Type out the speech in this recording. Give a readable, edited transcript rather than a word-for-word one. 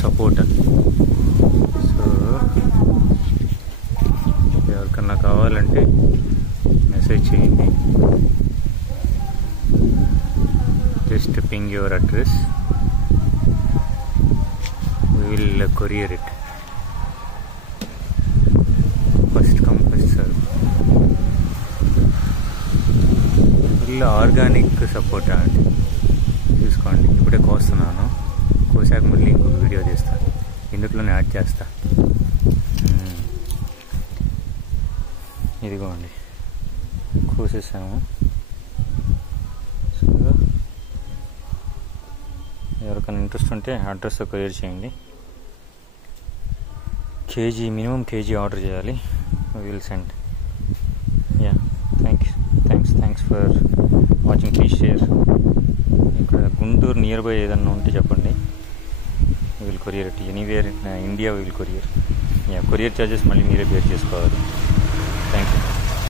సపోటా. So ఎవరికన్నా కావాలంటే message చేయండి. Just ping your address, we will courier it. First come first serve. Full organic sapota అండి, చూసుకోండి. ఇప్పుడే కోస్తున్నాను, కోసాక మళ్ళీ ఇంకొక వీడియో తీస్తాను, ఇందులోనే యాడ్ చేస్తా. ఇదిగోండి కోసేసాము. సో ఎవరికైనా ఇంట్రెస్ట్ ఉంటే అడ్రస్ కొరియర్ చేయండి. కేజీ మినిమం కేజీ ఆర్డర్ చేయాలి. Will send. Yeah, thanks for watching. Please share. ఇక్కడ గుంటూరు నియర్ బై ఏదన్నా ఉంటే చెప్పండి. Will courier it anywhere in India. Will courier. Yeah, courier charges మళ్ళీ మీరే బేర్ చేసుకోవాలి. Thank you.